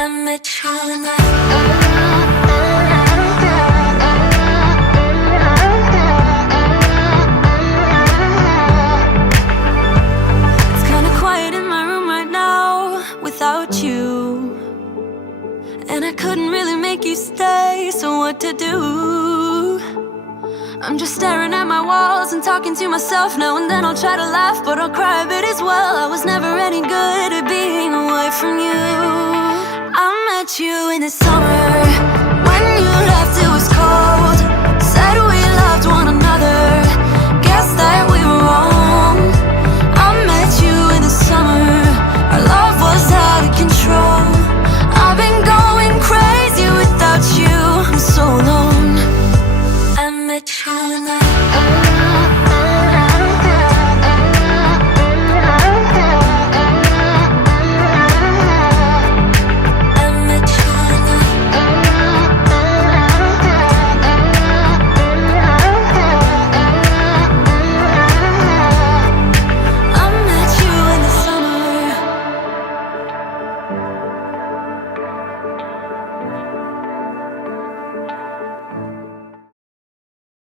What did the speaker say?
I met you in the without you, and I couldn't really make you stay, so what to do? I'm just staring at my walls and talking to myself. Now and then I'll try to laugh, but I'll cry a bit as well. I was never any good at being away from you. I met you in the summer when you